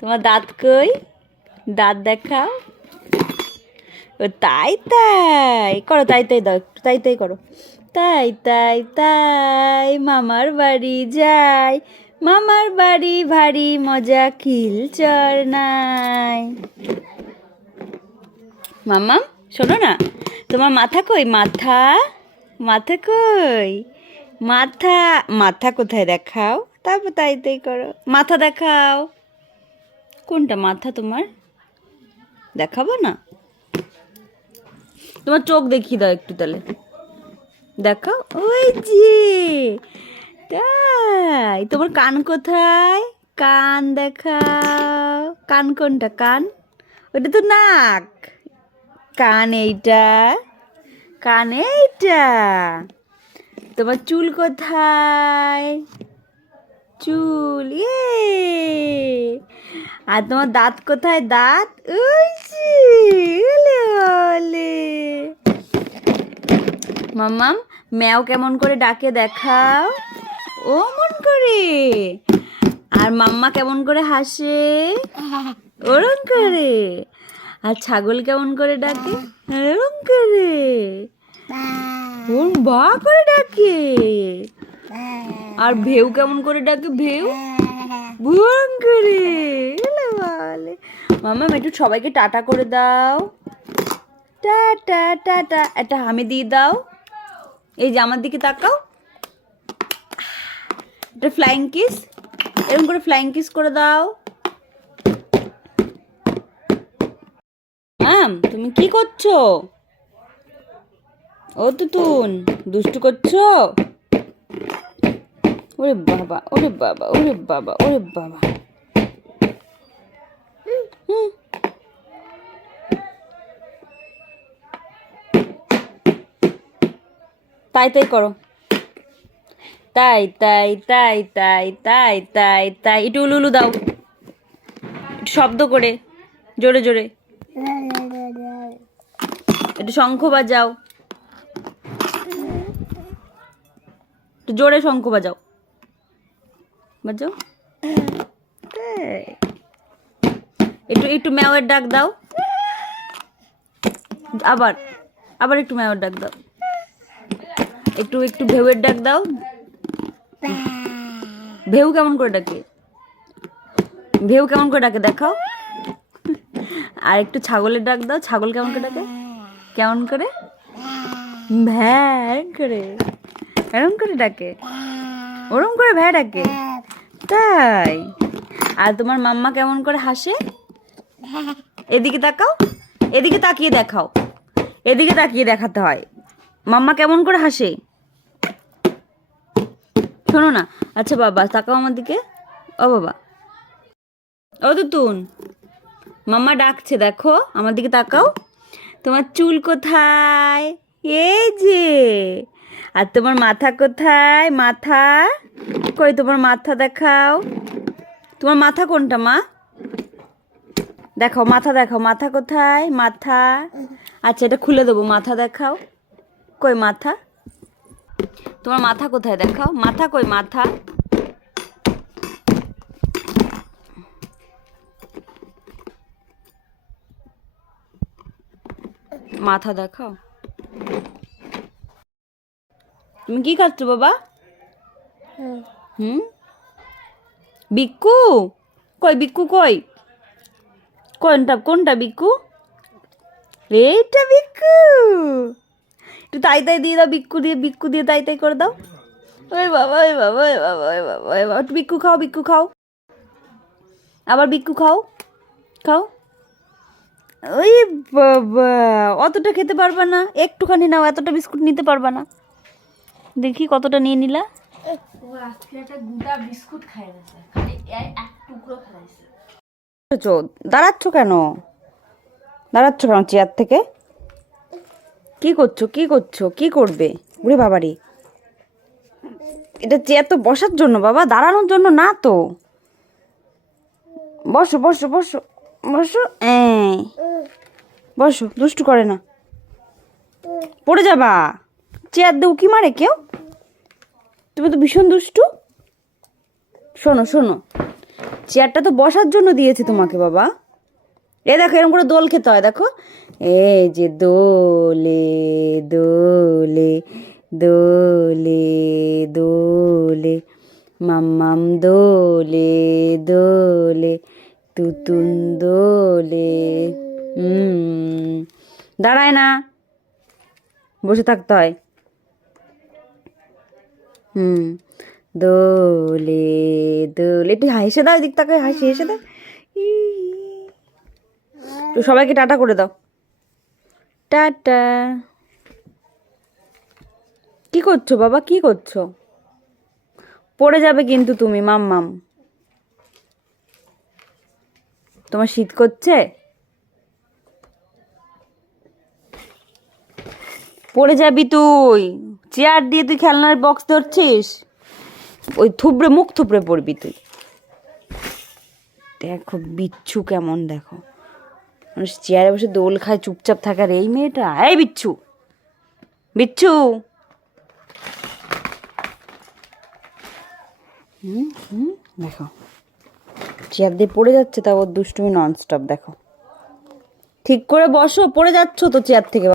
তোমার দাঁত কই? দাঁত দেখাও। ও, তাই তাই। করো, তাই তাই দাও তাই তাই করো। তাই তাই তাই, মামার বাড়ি যাই। মামার বাড়ি ভারী মজা খিলচর নাই। মামা শোনো না, তোমার মাথা কই? মাথা? মাথা কই? মাথা মাথা কোথায় দেখাও? তারপর তাই তাই করো। মাথা দেখাও। কোনটা, মাথা তোমার? দেখাবো না? তোমার চোখ দেখিয়ে দাও একটু তাহলে। দেখাও। ওই যে, তাই। তোমার কান কোথায়? কান দেখাও। কান কোনটা, কান? ওটা তো নাক। কান এইটা। কান এইটা। তোমার চুল কোথায়? চুল ইয়ে আর তোমার দাঁত কোথায়? দাঁত। মাম্মাম, ম্যাও কেমন করে ডাকে দেখাও। ও মন করে। আর মাম্মা কেমন করে হাসে। ওরম করে। আর ছাগল কেমন করে ডাকে। এরম করে। বা করে ডাকে। আর ভেউ কেমন করে ডাকে, ভেউ? ভুয়ং করে। বালে। মামা একটু সবাইকে টাটা করে দাও। টাটা টাটা একটা হামি দিয়ে দাও। এই যে আমার দিকে তাকাও। একটা ফ্লাইং কিস এরকম করে ফ্লাইং কিস করে দাও। আম তুমি কি করছ? ও তুতুন, দুষ্টু করছ? ওরে বাবা ওরে বাবা ওরে বাবা ওরে বাবা হুম। তাই তাই করো। তাই তাই তাই তাই তাই তাই তাই। একটু উলুলু দাও। একটু শব্দ করে। জোরে জোরে। একটু শঙ্খ বাজাও। একটু জোরে শঙ্খ বাজাও। বাজাও। একটু একটু ম্যাওয়ের ডাক দাও। আবার আবার একটু ম্যাওয়ের ডাক দাও। একটু একটু ভেউয়ের ডাক দাও। ভেউ কেমন করে ডাকে? ভেউ কেমন করে ডাকে দেখাও। আর একটু ছাগলের ডাক দাও, ছাগল কেমন করে ডাকে? কেমন করে? ভ্যাঁ করে। এরম করে ডাকে। ওরম করে ভ্যা ডাকে। তাই। আর তোমার মাম্মা কেমন করে হাসে? এদিকে তাকাও, এদিকে তাকিয়ে দেখাও। এদিকে তাকিয়ে দেখাতে হয়। মাম্মা কেমন করে হাসে? শোনো না। আচ্ছা বাবা, তাকাও আমার দিকে। ও বাবা। ও তুতুন, মাম্মা ডাকছে, দেখো, আমার দিকে তাকাও। তোমার চুল কোথায়? এই যে। আর তোমার মাথা কোথায়? মাথা? কই, তোমার মাথা দেখাও। তোমার মাথা কোনটা, মা? দেখাও, মাথা দেখাও, মাথা কোথায়? মাথা। আচ্ছা এটা খুলে দেবো, মাথা দেখাও। কই মাথা? তোমার মাথা কোথায় দেখাও? মাথা কই মাথা? মাথা দেখাও। তুমি কি খাচ্ছ বাবা? হুম। বিক্কু? কই বিক্কু কই? কোনটা কোনটা বিক্কু? এইটা বিক্কু। একটু তাই তাই দিয়ে দাও বিক্কু দিয়ে বিক্কু দিয়ে তাই তাই করে দাও। ওই বাবা ওই বাবা ওই বাবা ওই বাবা ওই বাবা। একটু বিক্কু খাও বিক্কু খাও। আবার বিক্কু খাও খাও। ওই বাবা অতটা খেতে পারবা না। একটুখানি নাও এতটা বিস্কুট নিতে পারবা না। দেখি কতটা নিয়ে নিলা। দাঁড়াচ্ছ কেন? দাঁড়াচ্ছ কেন চেয়ার থেকে? কি করছ কি করছ, কি করবে? উরে বাবারি। এটা চেয়ার তো বসার জন্য বাবা, দাঁড়ানোর জন্য না তো। বসো বসো বসো বসো। বসো, দুষ্টু করে না। পড়ে যাবা। চেয়ার দিয়ে উকি মারে কেউ? তুমি তো ভীষণ দুষ্টু। শোনো শোনো। চেয়ারটা তো বসার জন্য দিয়েছে তোমাকে বাবা। এ দেখো, এরকম করে দোল খেতে হয়, দেখো। এই যে দোলে দোলে দোলে দোলে, মাম্মাম দোলে দোলে, তুতুন দোলে দাঁড়ায় না, বসে থাকতে হয়। হুম, দোলে দোলে, একটু হেসে দাও, এদিক তাকে হাসি, হেসে দাও। ই। তো সবাইকে টাটা করে দাও। টাটা। কি করছ বাবা? কি করছ? পড়ে যাবে কিন্তু তুমি মাম্মাম তোমার শীত করছে? পড়ে যাবি তুই। চেয়ার দিয়ে তুই খেলনার বক্স ধরছিস? ওই থুবড়ে মুখ থুবড়ে পড়বি তুই। দেখো বিচ্ছু কেমন দেখো। মানুষ চেয়ারে বসে দোল খায়, চুপচাপ থাকার এই মেয়েটা, এই বিচ্ছু। বিচ্ছু। দেখো। চেয়ার দিয়ে পড়ে যাচ্ছে তারপর দুষ্টুমি নন স্টপ দেখো। ঠিক করে বসো, পড়ে যাচ্ছ তো চেয়ার থেকে।